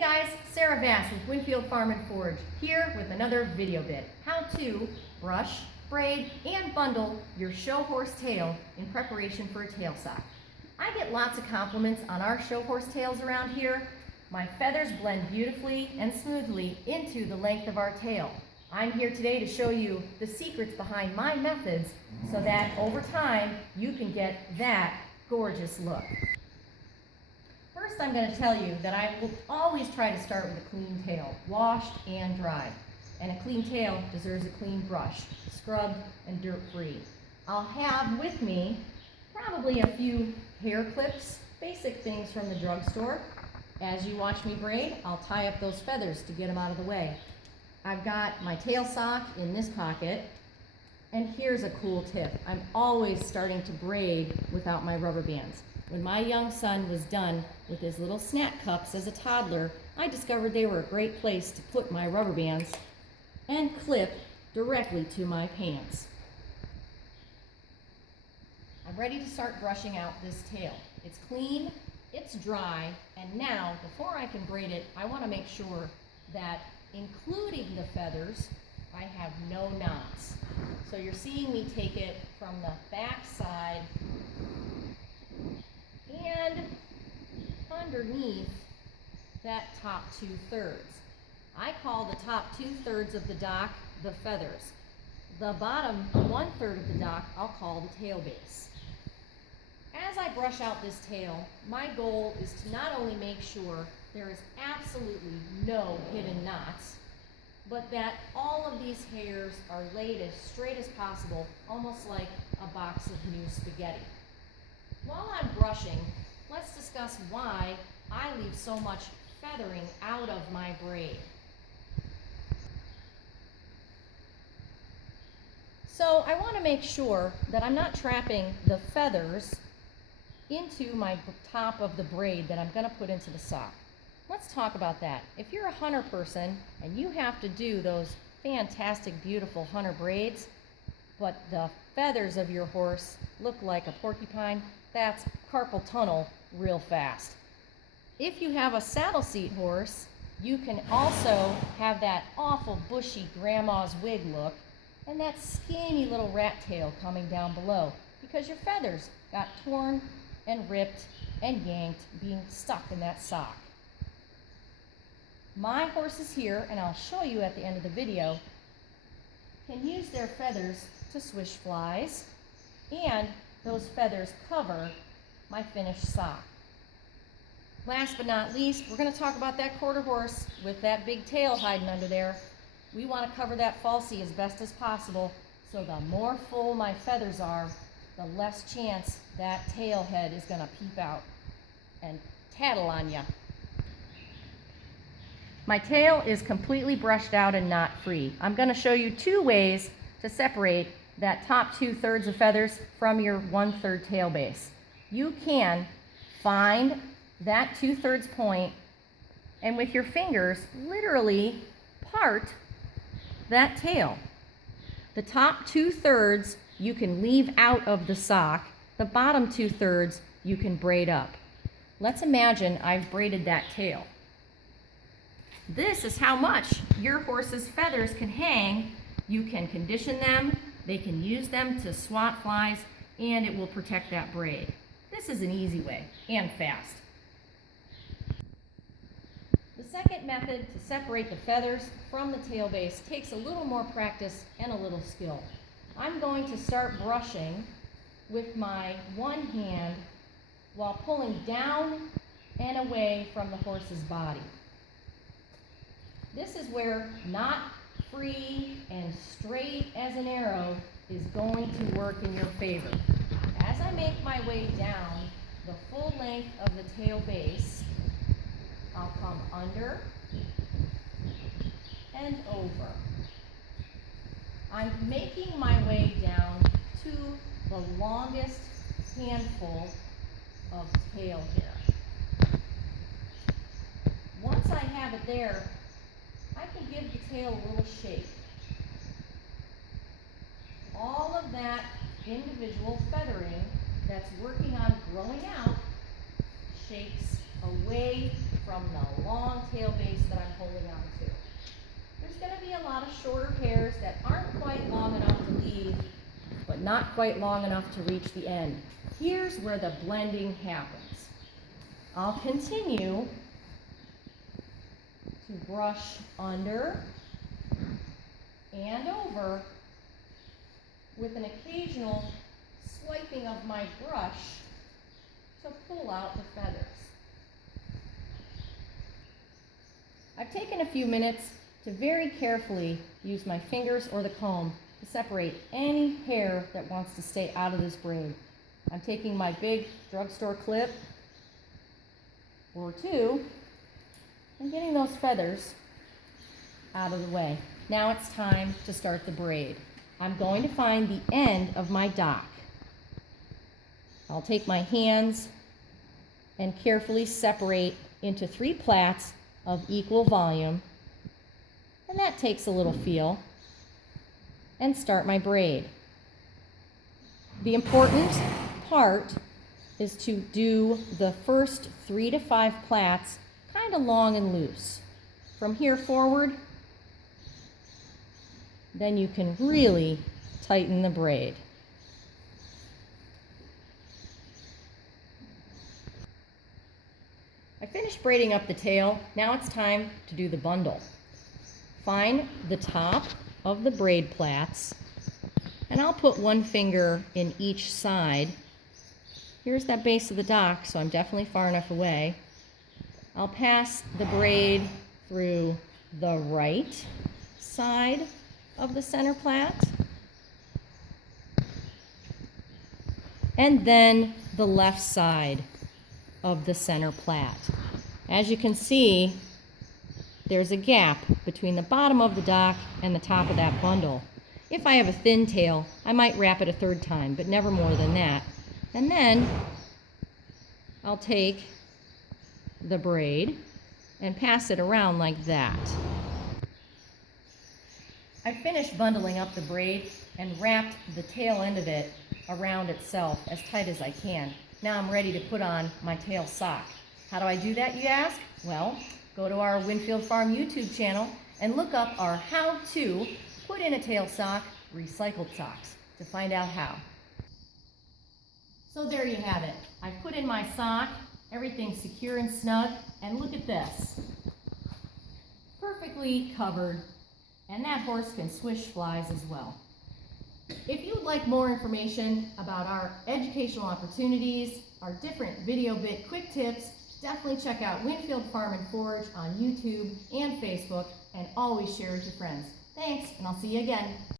Hey guys, Sarah Vass with Winfield Farm and Forage here with another video bit. How to brush, braid, and bundle your show horse tail in preparation for a tail sock. I get lots of compliments on our show horse tails around here. My feathers blend beautifully and smoothly into the length of our tail. I'm here today to show you the secrets behind my methods so that over time you can get that gorgeous look. First, I'm going to tell you that I will always try to start with a clean tail, washed and dried. And a clean tail deserves a clean brush, scrubbed and dirt-free. I'll have with me probably a few hair clips, basic things from the drugstore. As you watch me braid, I'll tie up those feathers to get them out of the way. I've got my tail sock in this pocket, and here's a cool tip. I'm always starting to braid without my rubber bands. When my young son was done with his little snack cups as a toddler, I discovered they were a great place to put my rubber bands and clip directly to my pants. I'm ready to start brushing out this tail. It's clean, it's dry, and now, before I can braid it, I want to make sure that, including the feathers, I have no knots. So you're seeing me take it from the back side and underneath that top 2/3. I call the top 2/3 of the dock the feathers. The bottom 1/3 of the dock I'll call the tail base. As I brush out this tail, my goal is to not only make sure there is absolutely no hidden knots, but that all of these hairs are laid as straight as possible, almost like a box of new spaghetti. While I'm brushing, let's discuss why I leave so much feathering out of my braid. So I want to make sure that I'm not trapping the feathers into my top of the braid that I'm going to put into the sock. Let's talk about that. If you're a hunter person and you have to do those fantastic, beautiful hunter braids, but the feathers of your horse look like a porcupine, that's carpal tunnel real fast. If you have a saddle seat horse, you can also have that awful bushy grandma's wig look and that skinny little rat tail coming down below because your feathers got torn and ripped and yanked being stuck in that sock. My horses here, and I'll show you at the end of the video, can use their feathers to swish flies, and those feathers cover my finished sock. Last but not least, we're going to talk about that quarter horse with that big tail hiding under there. We want to cover that falsie as best as possible, so the more full my feathers are, the less chance that tail head is going to peep out and tattle on you. My tail is completely brushed out and knot free. I'm going to show you two ways to separate that top 2/3 of feathers from your 1/3 tail base. You can find that 2/3 point and with your fingers literally part that tail. The top 2/3 you can leave out of the sock. The bottom 2/3 you can braid up. Let's imagine I've braided that tail. This is how much your horse's feathers can hang. You can condition them, they can use them to swat flies, and it will protect that braid. This is an easy way and fast. The second method to separate the feathers from the tail base takes a little more practice and a little skill. I'm going to start brushing with my one hand while pulling down and away from the horse's body. This is where knot free and straight as an arrow is going to work in your favor. As I make my way down the full length of the tail base, I'll come under and over. I'm making my way down to the longest handful of tail hair. Once I have it there, I can give the tail a little shake. All of that individual feathering that's working on growing out shakes away from the long tail but not quite long enough to reach the end. Here's where the blending happens. I'll continue to brush under and over with an occasional swiping of my brush to pull out the feathers. I've taken a few minutes to very carefully use my fingers or the comb to separate any hair that wants to stay out of this braid. I'm taking my big drugstore clip or two and getting those feathers out of the way. Now it's time to start the braid. I'm going to find the end of my dock. I'll take my hands and carefully separate into 3 plaits of equal volume, and that takes a little feel, and start my braid. The important part is to do the first 3 to 5 plaits kind of long and loose. From here forward, then you can really tighten the braid. I finished braiding up the tail. Now it's time to do the bundle. Find the top of the braid plaits, and I'll put one finger in each side. Here's that base of the dock, so I'm definitely far enough away. I'll pass the braid through the right side of the center plait, and then the left side of the center plait. As you can see, there's a gap between the bottom of the dock and the top of that bundle. If I have a thin tail, I might wrap it a 3rd time, but never more than that. And then I'll take the braid and pass it around like that. I finished bundling up the braid and wrapped the tail end of it around itself as tight as I can. Now I'm ready to put on my tail sock. How do I do that, you ask? Well, go to our Winfield Farm YouTube channel and look up our how to put in a tail sock, recycled socks, to find out how. So there you have it. I've put in my sock, everything's secure and snug, and look at this. Perfectly covered, and that horse can swish flies as well. If you would like more information about our educational opportunities, our different video bit quick tips, definitely check out Winfield Farm and Forage on YouTube and Facebook, and always share with your friends. Thanks, and I'll see you again.